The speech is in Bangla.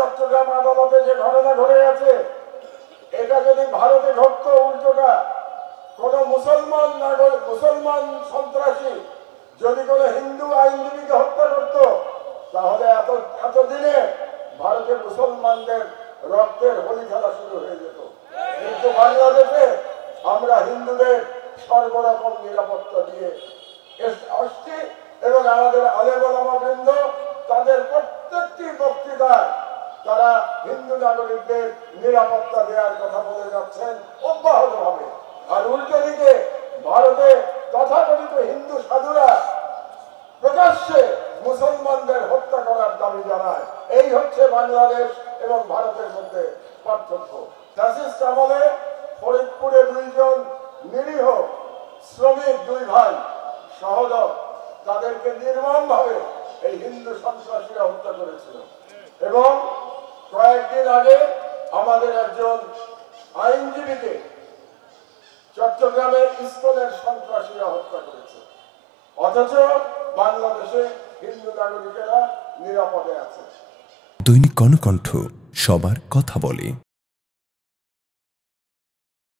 চট্টগ্রাম আদালতে যে ঘটনা ঘটে গেছে, এটা যদি ভারতে ঘটতো উল্টোটা, কোন মুসলমান নাগরিক, মুসলমান সন্ত্রাসী যদি কোন হিন্দু আইনজীবীকে হত্যা করত, তাহলে এতদিনে ভারতে মুসলমানদের রক্তের হোলি খেলা শুরু হয়ে যেত। কিন্তু বাংলাদেশে আমরা হিন্দুদের সর্বরকম নিরাপত্তা দিয়ে আসছি এবং আমাদের আলেম ওলামা বৃন্দ তাদের প্রত্যেকটি বক্তৃতায় তারা হিন্দু নাগরিকদের নিরাপত্তা দেওয়ার কথা বলে যাচ্ছেন অব্যাহতভাবে। আর উল্টো দিকে ভারতে তথাকথিত হিন্দু সাধুরা প্রকাশ্যে মুসলমানদের হত্যা করার দাবি জানায়। এই হচ্ছে বাংলাদেশ এবং ভারতের মধ্যে পার্থক্য। ফ্যাসিস্ট আমলে ফরিদপুরে 2 জন নিরীহ শ্রমিক, 2 ভাই সহোদর, তাদেরকে নির্মমভাবে এই হিন্দু সন্ত্রাসীরা হত্যা করেছিল। এবং কয়েকদিন আগে আমাদের একজন আইনজীবীকে চট্টগ্রামের ইস্কনের সন্ত্রাসীরা হত্যা করেছে। অথচ বাংলাদেশে হিন্দু নাগরিকেরা নিরাপদে আছে। দৈনিক কর্ণকণ্ঠ, সবার কথা বলে।